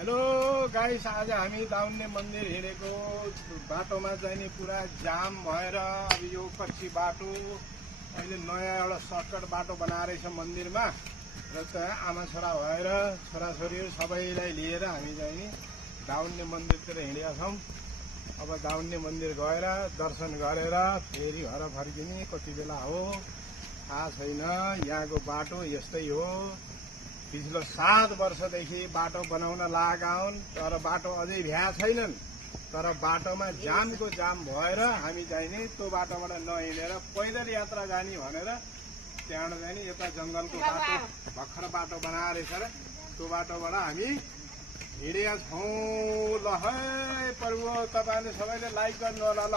Hello guys, आज हामी दाउन्ने मन्दिर हिँडेको बाटोमा चाहिँ नि पुरा जाम भएर अब यो कच्ची बाटो अहिले नयाँ एउटा सर्टकट बाटो बनाएर छ मन्दिरमा र त्यहाँ आमा छोरा भएर छोराछोरीहरू सबैलाई लिएर हामी चाहिँ नि दाउन्ने मन्दिरतिर हिँडेका छौँ। अब दाउन्ने मन्दिर गएर दर्शन गरेर फेरि घर फर्किने कति बेला हो थाहा छैन। यहाँको बाटो यस्तै हो। पिछलो 7 वर्षदेखि बाटो बनाउन लागेका हुन् तर बाटो अझै भ्या छैनन्। तर बाटोमा जामको जाम भएर हामी चाहिँ नि त्यो बाटोबाट नहिँडेर पैदल यात्रा जाने भनेर त्यहाँबाट चाहिँ नि यता जङ्गलको बाटो भर्खर बाटो बनाएर छ र त्यो बाटोबाट हामी हिँडेका छौँ। ल है प्रभु, तपाईँले सबैले लाइक गर्नु होला। ल